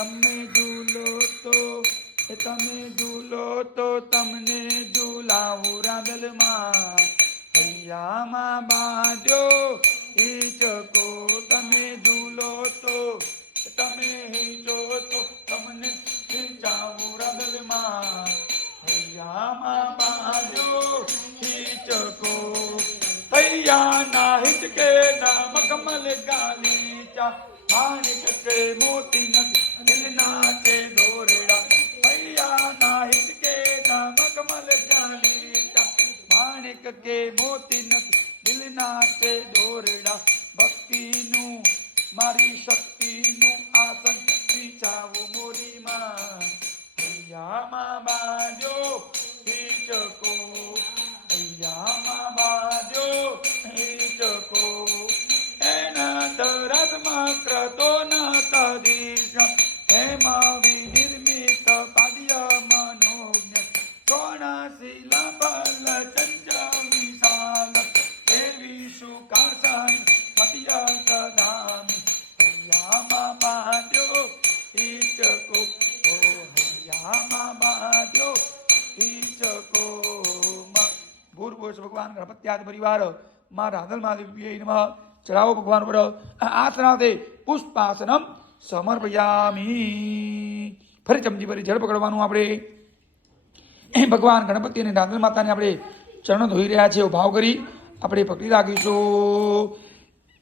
તમે ઝૂલો તો તમને ઝૂલાવું રાંદલમાં હૈયામાં બાંધ્યો હિંચકો તમે ઝૂલો તો તમે હિંચો તો તમને હિંચાવું રાંદલમાં હૈયામાં બાંધ્યો હિંચકો હૈયાના હિંચકે ના મખમલ ગાલીચા માણિક કે મોતી નથી દિલના તે દોરડા હૈયાના હિંચકે ના મખમલ ગાલીચા માણિક કે મોતી નથી દિલના તે દોરડા ભક્તિનું મારી શક્તિનું આસન વિચાવું મોરીમાં હૈયામાં બાંધ્યો હિંચકો હૈયામાં બાંધ્યો હિંચકો એના દરદમાં ક્રતો ન તદીશ એમાં વિનિર્મિત પાદ્ય મનોજ્ઞ કોણાશીલા બલ ચંદ્ર વિશાલ એવી સુખાસન મધ્ય સદામી હૈયામાં બાંધ્યો હિંચકો હૈયામાં બાંધ્યો હિંચકો ભૂર્ભુવ ભગવાન ગણપત્યાદિ પરિવાર માં રાંદલમાં દિવ્ય નમઃ ચડાવો ભગવાન પર આસનાથે પુષ્પાસનમ સમર્પયામી ફરી ચમચી ફરી જળ પકડવાનું આપણે ભગવાન ગણપતિ અને રાંદલ માતાને આપણે ચરણો ધોઈ રહ્યા છે એવો ભાવ કરી આપણે પકડી રાખીશું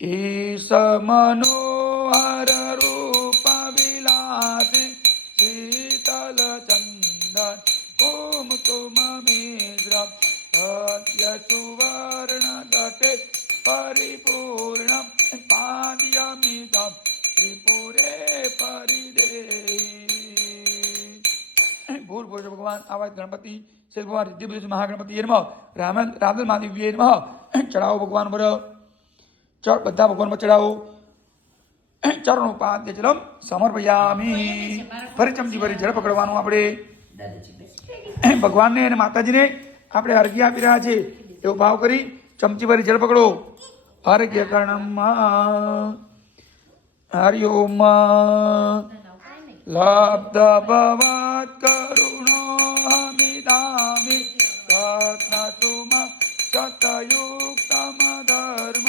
ઈશ મનોહર રૂપ વિલાસી શીતલ ચંદન કુમકુમ મિશ્ર સત્ય સુવર્ણ દટે પરિપૂર્ણ પાદ્યમિદમ ત્રિપુરે પરિદેહી ભૂર્ભુવ ભગવાન આવા ગણપતિ શ્રી ભગવાન રિદ્ધિબુદ્ધ મહાગણપતિ નમઃ રાંદલમાં દિવ્ય નમઃ ચડાવો ભગવાન પર બધા ભગવાન પર ચડાવો ચરણો પાદ્ય જલમ સમર્પયામી ફરી ચમચી ફરી જળ પકડવાનું આપણે ભગવાનને અને માતાજીને આપણે અર્ઘ્ય આપી રહ્યા છે એવો ભાવ કરી ચમચી ભરી જળ પકડો અર્ઘ્ય કર્ણમાં હરિઓમ લબ્ધ ભવાત કરુણો હમિદામિ રત્નતુમ સતયુક્તમ ધર્મ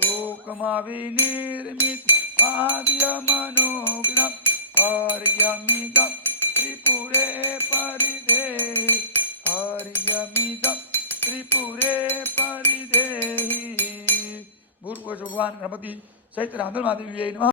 લોકમાં વિનિર્મિત આદ્ય મનોજ્ઞ અર્યમિદમ ત્રિપુરે પરિદેહી હરિયમિદમ ત્રિપુરે પરિદેહી ભૂર્ભુવ ભગવાન ગણપતિ સહિત રાંદલમાં દિવ્ય નમઃ